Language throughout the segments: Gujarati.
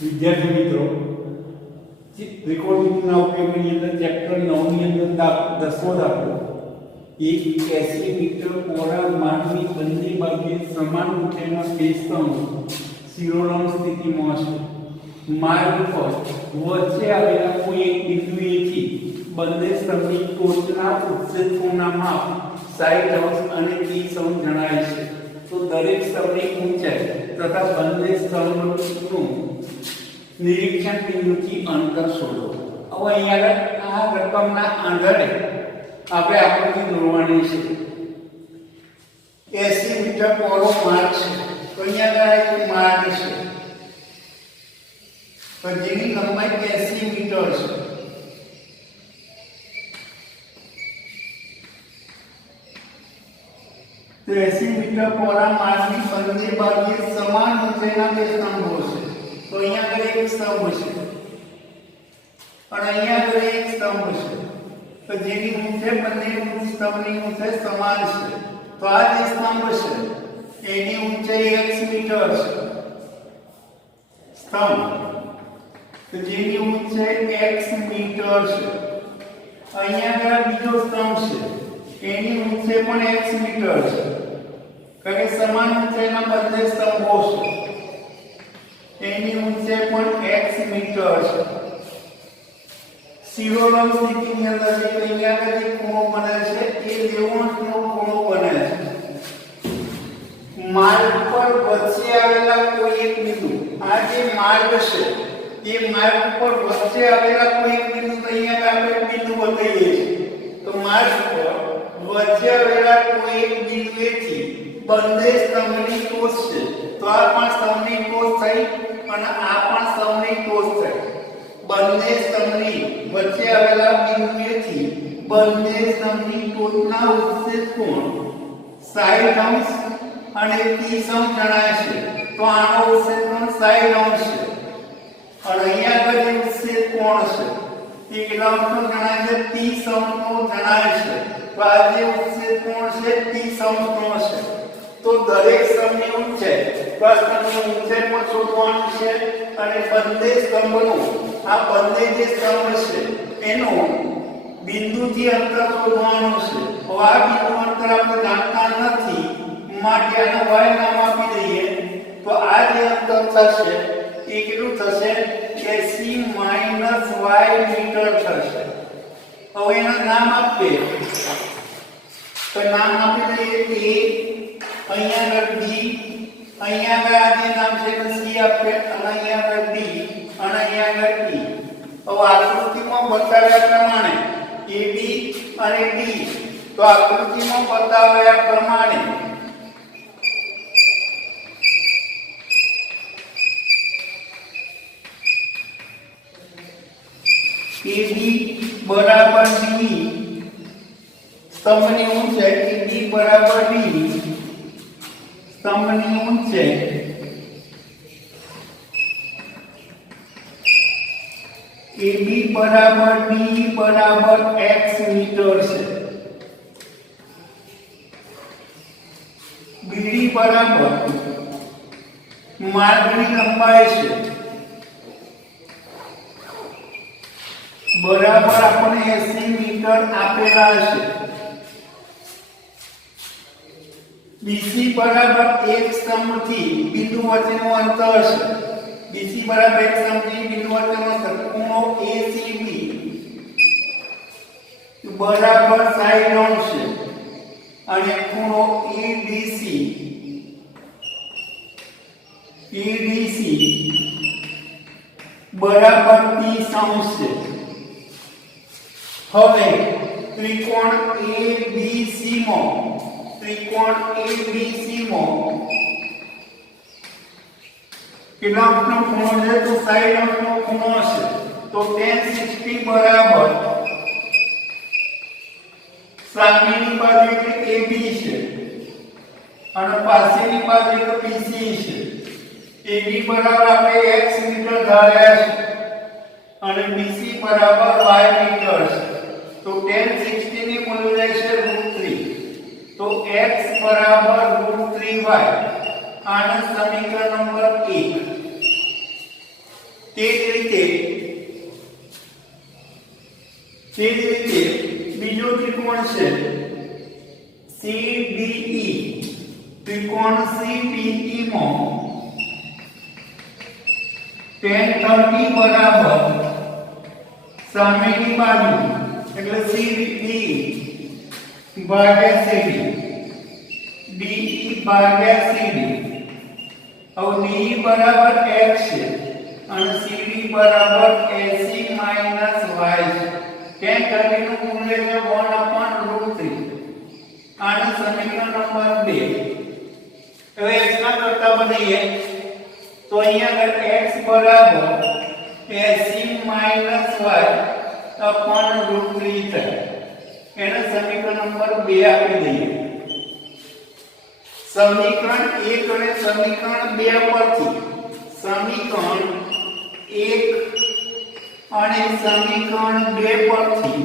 વિદ્યાર્થી મિત્રો, ત્રિકોણમિતિના ઉપયોગની અંદર ચેપ્ટર 9 ની અંદર 10મો દાખલો, એક 80 મીટર પહોળા માર્ગની બંને બાજુએ સમાન ઊંચાઈના બે સ્તંભ શિરોલંબ સ્થિતિમાં છે. માર્ગ પર વચ્ચે આવેલા કોઈ એક બિંદુએથી બંને સ્તંભની ટોચના ઉત્સેચકોના માપ 60° અને 30° જણાય છે. તો દરેક સ્તંભની ઊંચાઈ તથા બંને સ્તંભનું નિરીક્ષણ બિંદુથી અંતર શોધો. હવે અહીંયા આ રકમના આધારે આપણે આકૃતિ દોરવાની છે. 80 મીટર પહોળો માર્ગ છે. તો અહીંયા એક માર્ગ છે તો જેની લંબાઈ 80 મીટર છે. તો 80 મીટર પહોળા માર્ગની બંને બાજુએ સમાન ઊંચાઈના બે સ્તંભો છે. તો અહીંયા આગળ એક સ્તંભ છે અને અહીંયા આગળ એક સ્તંભ છે. તો જેની ઊંચાઈ બંને સ્તંભની ઊંચાઈ સમાન છે. તો આ જે સ્તંભ છે એની ઊંચાઈ x મીટર છે. સ્તંભ તો જેની ઊંચાઈ x મીટર છે. અહીંયા આગળ બીજો સ્તંભ છે એની ઊંચાઈ પણ x મીટર છે. કારણ કે સમાન ઊંચાઈના બંને સ્તંભો છે. એની ઊંચાઈ પણ x મીટર છે. શિરોલંબ સ્થિતિની અંદર જે અહીંયા જે ખૂણો બને છે એ 90°નો ખૂણો બને છે. માર્ગ પર વચ્ચે આવેલા કોઈ એક બિંદુ, આ જે માર્ગ છે એ માર્ગ પર વચ્ચે આવેલા કોઈ એક બિંદુ, તો અહીંયા આપણે બિંદુ બતાવીએ છીએ. તો માર્ગ પર વચ્ચે આવેલા કોઈ એક બિંદુએથી બંને સ્તંભની ટોચ છે. તો આ પણ સ્તંભની ટોચ થઈ અને આ પણ સ્તંભની ટોચ થઈ. બંને સ્તંભની વચ્ચે આવેલા બિંદુએથી બંને સ્તંભની ટોચના ઉત્સેચકોણ 60° અને 30° જણાય છે. તો આનો ઉત્સેચકોણ 60° છે અને અહીંયા આગળ જે ઉત્સેચકોણ છે તે કેટલા અંશનો જણાય છે? 30°નો જણાય છે. તો આ જે ઉત્સેચકોણ છે 30°નો છે. તો દરેક સ્તંભની ઊંચાઈ સ્તંભની ઊંચાઈ પણ શોધવાની છે અને બંને સ્તંભનું આ બંને જે સ્તંભ છે એનું બિંદુથી અંતર શોધવાનું છે. હવે આ બિંદુ અંતર આપણે જાણતા નથી માટે આને y નામ આપી દઈએ. તો આ જે અંતર થશે એ કેટલું થશે? 80 - y મીટર થશે. હવે એના નામ આપીએ તો નામ આપી દઈએ a, અહીંયા આગળ b, અહીંયા આગળ આ જે નામ છે એને c આપીએ અને અહીંયા આગળ d અને અહીંયા આગળ e. હવે આકૃતિમાં બતાવ્યા પ્રમાણે AB અને D, તો આકૃતિમાં બતાવ્યા પ્રમાણે AB બરાબર D, સ્તંભની ઊંચાઈ AB બરાબર D, સ્તંભની ઊંચાઈ AB બરાબર D બરાબર x મીટર છે. BD બરાબર માર્ગની લંબાઈ છે બરાબર આપણે 80 મીટર આપેલા છે. BC બરાબર એક સ્તંભથી બિંદુ વચ્ચેનું અંતર છે. BC બરાબર એક સ્તંભથી બિંદુ વચ્ચેનો અંતર ખૂણો ACB બરાબર 60° છે અને ખૂણો EDC બરાબર 30° છે. હવે ત્રિકોણ ABC માં કેટલા અંશનો ખૂણો છે? તો 60°નો ખૂણો છે. તો tan 60 બરાબર સામેની બાજુ એટલે AB છે અને પાછળની બાજુ એટલે BC છે. AB બરાબર આપણે x મીટર ધાર્યા છે અને BC બરાબર y મીટર છે. તો tan 60 ની મૂલ્ય રહેશે √3. તો x બરાબર √3y. આનો સમીકરણ નંબર 1. તે જ રીતે બીજો ત્રિકોણ છે CDE, ત્રિકોણ CDE માં tan 30 બરાબર સામેની બાજુ એટલે CDE ભાગ્યા CD, DE ભાગ્યા CD. હવે DE બરાબર x છે અને CD બરાબર AC માઈનસ y છે. tan 30 નું મૂલ્ય છે 1/√3. આનું સમીકરણ નંબર 2. હવે x ના કરતા બદલીએ તો અહીંયા આગળ x બરાબર AC માઈનસ y/√3 થાય. એનો સમીકરણ નંબર 2 આપી દઈએ. સમીકરણ 1 અને સમીકરણ 2 પરથી સમીકરણ 1 અને સમીકરણ 2 પરથી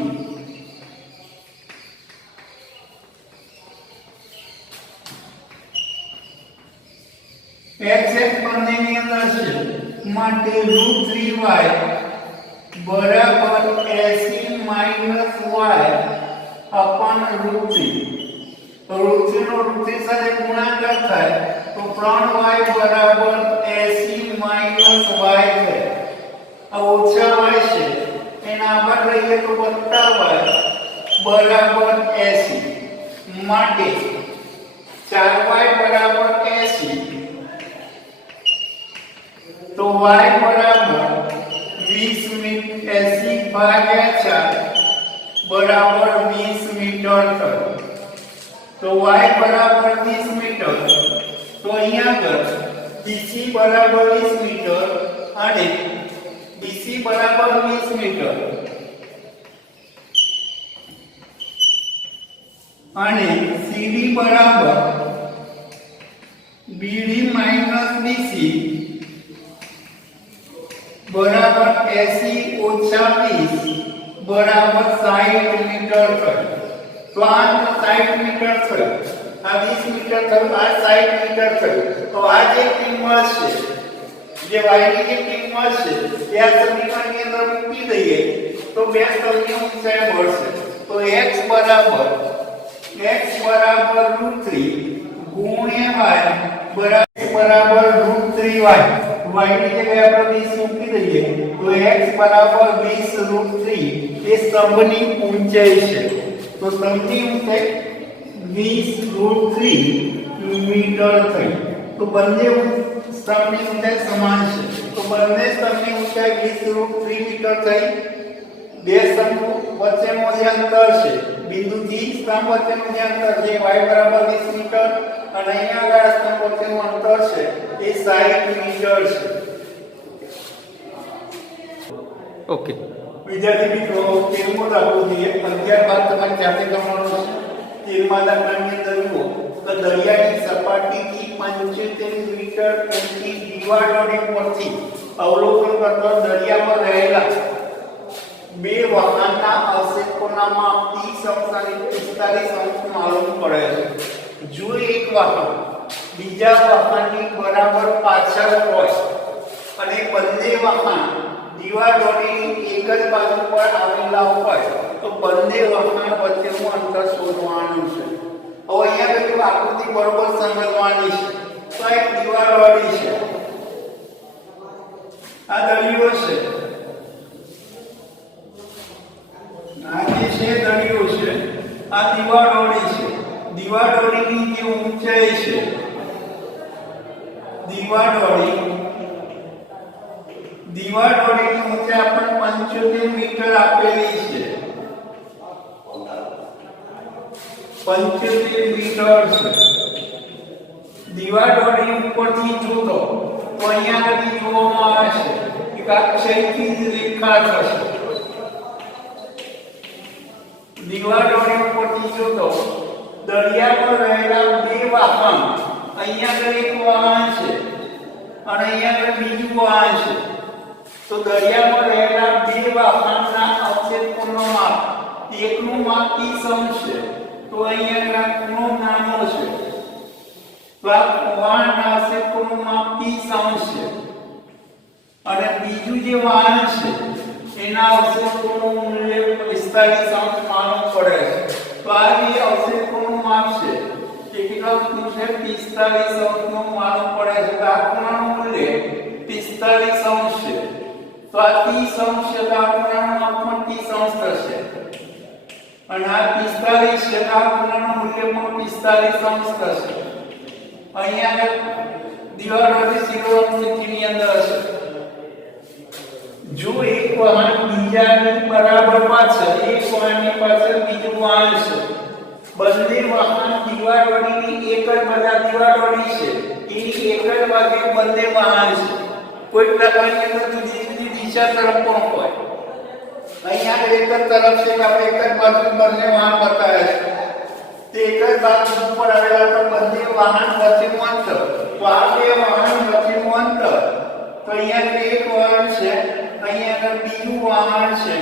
x બંનેની અંદર છે માટે √3y બરાબર AC માઈનસ y/√3. √3 નો √3 સાથે ગુણાકાર થાય તો 3y બરાબર AC માઈનસ y થાય. આ ઓછા y છે એના આગળ લઈએ તો વત્તા y બરાબર AC માટે 4y બરાબર AC તો y બરાબર 20 મીટર AC ભાગ્યા 4 બરાબર 20 મીટર થયો. તો y બરાબર 20 મીટર. તો અહીંયા આગળ BC બરાબર 20 મીટર અને BC બરાબર 20 મીટર અને CD બરાબર BD માઈનસ BC બરાબર 80 ઓછા 20 બરાબર 60 મીટર થયો. તો આ 60 મીટર થયું, આ 20 મીટર થયું, આ 60 મીટર થયું. તો આ જે કિંમત છે જે y ની જે કિંમત છે એ આ સમીકરણની અંદર મૂકી દઈએ તો બે સ્તરની ઊંચાઈ મળશે. તો x બરાબર √3 ગુણ્યા y બરાબર √3y. y ની જગ્યાએ આપણે 20 મૂકી દઈએ તો x બરાબર 20 √3 એ સ્તંભની ઊંચાઈ છે. તો સ્તંભની ઊંચાઈ 20 √3 મીટર થઈ. તો બંને સ્તંભની ઊંચાઈ સમાન છે. તો બંને સ્તંભની ઊંચાઈ 20 √3 મીટર થઈ. બે સ્તંભ વચ્ચેનું જે અંતર છે બિંદુથી સ્તંભ વચ્ચેનું જે અંતર છે y બરાબર 20 મીટર અને અહીંયા આગળ સ્તંભ વચ્ચેનું અંતર છે એ 60 મીટર છે. ઓકે. વિદ્યાર્થી મિત્રો 13મો દાખલો જોઈએ. 11 બાદ તમારે જાતે કરવાનો છે. 13મા દાખલાની અંદર જુઓ તો દરિયાની સપાટીથી 75 મીટર ઊંચી દીવાલોની પરથી અવલોકન કરતા દરિયામાં રહેલા બે વાહનના અવશેષોના માપ 30 અંશ અને 45 અંશ માલુમ પડે છે. જો એક વાહન બીજા વાહનની બરાબર પાછળ હોય અને બંને વાહન દીવાલોની એક જ બાજુ પર આવેલા હોય તો બંને વાહન વચ્ચેનું અંતર શોધવાનું છે. હવે અહીંયા બધું આકૃતિ બરોબર સમજવાની છે. તો એક દીવાલોડી છે, આ દરિયો છે, આ જે છે દરિયો છે, આ દીવાલોડી છે. દીવાલોડીની જે ઊંચાઈ છે દીવાલોડીની ઊંચાઈ આપણે 75 મીટર આપેલી છે. 75 મીટર છે. દીવાલોડી ઉપરથી જોતો તો અહીંયા આગળ જોવામાં આવે છે એક આ ક્ષૈતિજ રેખા થશે. દીવાલોડી ઉપરથી જોતો દરિયામાં રહેલા બે વાહન, અહીંયા આગળ એક વાહન છે અને અહીંયા આગળ બીજું વાહન છે. તો દરિયામાં રહેલા બે વાહનના અવશેષોનો માપ, એકનું માપ 30 અંશ છે તો અહીંયા આગળ ખૂણો નાનો છે તો આ વાહનના અવશેષોનું માપ 30 અંશ છે. અને બીજું જે વાહન છે એના અવશેષોનું મૂલ્ય 45 અંશ માનવું પડે છે. તો આ જે અવશેષોનું માપ છે એ કેટલું છે? 45 અંશનું માનવું પડે છે. તો આ ખૂણાનું મૂલ્ય 45 અંશ છે. તો આ 30 અંશ છે તો આ ખૂણાનું માપ પણ 30 અંશ થશે. અને આ 45 છે તો આ ખૂણાનું મૂલ્ય પણ 45 અંશ થશે. અહીંયા દિવાલોની શિરોમણીની અંદર હશે. જો એક વાહન બીજાની બરાબર પાછળ, એક વાહનની પાછળ બીજું વાહન છે, બંને વાહન દિવાલોની એક જ બધા દિવાલોની છે, એ એક જ ભાગે બંને વાહન છે, કોઈ પ્રકારની અંદર જુદી જુદી દિશા તરફ પણ હોય. અહીંયા એક જ તરફ છે કે આપણે એક જ બાજુ બંને વાહન બતાવે છે, તે એક જ બાજુ ઉપર આવેલા તો બંને વાહન વચ્ચેનું અંતર, તો આ બે વાહન વચ્ચેનું અંતર, તો અહીંયા એક વાહન છે, અહીંયા આગળ બીજું વાહન છે,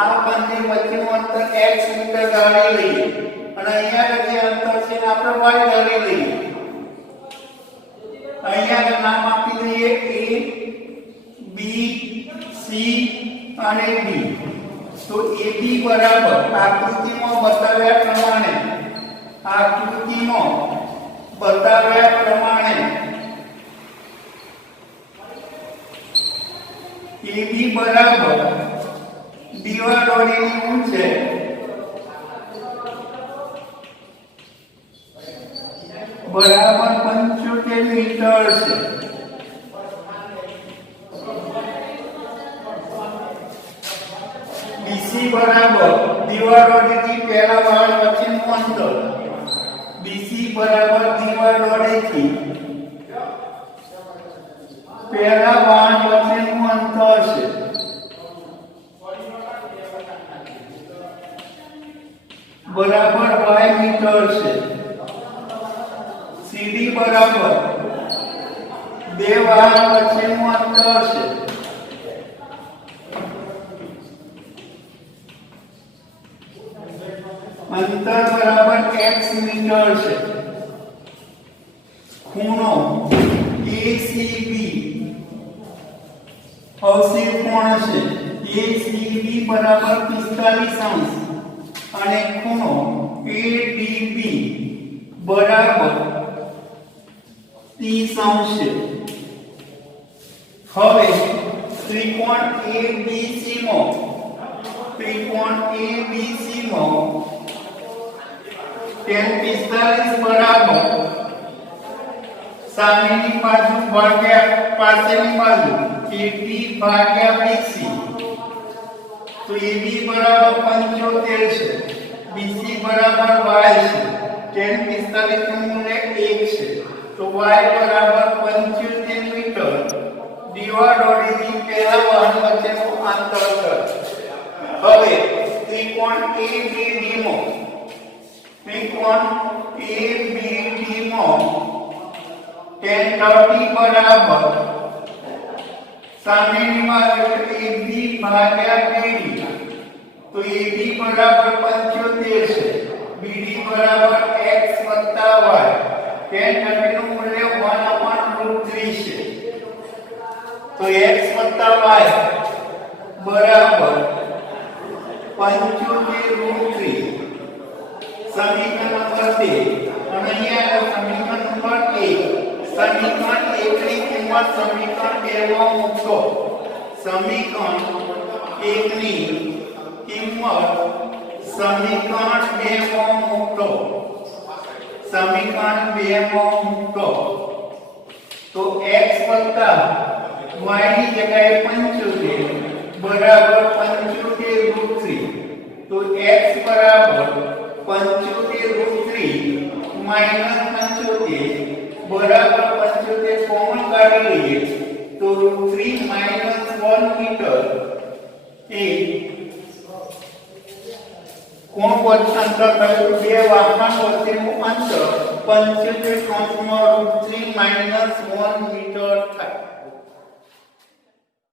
આ બંને વચ્ચેનું અંતર x મીટર ધારી લઈએ અને અહીંયા આગળ જે અંતર છે એને આપણે y ધારી લઈએ. અહીંયા આગળ નામ આપી દઈએ a b c અને d. તો ab બરાબર આકૃતિમાં બતાવ્યા પ્રમાણે AB બરાબર દિવાલોની ઊંચાઈ બરાબર 75 મીટર છે. BC બરાબર દિવાલોની પહેલા વાહન વચ્ચેનું અંતર, BC બરાબર દિવાલોથી પહેલા વાહન વચ્ચેનું અંતર છે. બરાબર y મીટર છે. CD બરાબર બે વાહન વચ્ચેનું અંતર છે. અંતર બરાબર x મીટર છે. ખૂણો ACB અવશેષ કોણ છે ACB બરાબર 45 અંશ અને ખૂણો ADB બરાબર 30 અંશ છે. હવે ત્રિકોણ ABC માં tan 45 બરાબર સામેની બાજુ ભાગ્યા પાછળની બાજુ AB ભાગ્યા BC. તો AB બરાબર 75 છે, BC બરાબર y છે, tan 45 નું મૂલ્ય 1 છે, તો y બરાબર 75 મીટર દિવાલોની પહેલા વાહન વચ્ચેનું અંતર છે. હવે ત્રિકોણ ABD માં tan 30 બરાબર સામેની બાજુ AB ભાગ્યા BD. તો AB બરાબર 75 છે, BD બરાબર x વત્તા y. tan 30 નું મૂલ્ય 1/√3 છે. તો x વત્તા y બરાબર 75√3. સમીકરણ નંબર 2 અને અહીંયા સમીકરણ નંબર 1. સમીકરણ 1 ની કિંમત સમીકરણ 2 માં મૂકો. સમીકરણ 1 ની કિંમત સમીકરણ 2 માં મૂકો. સમીકરણ 2 માં મૂકો તો x વત્તા y ની જગ્યાએ 75 બરાબર 75√3. તો x બરાબર 75√3 માઈનસ 75 બરાબર 75 કોમન કાઢી લઈએ તો √3 માઈનસ 1 મીટર એ કોણ વચ્ચે અંતર થયું બે વાહન વચ્ચેનું અંતર 75 √3 માઈનસ 1 મીટર થાય.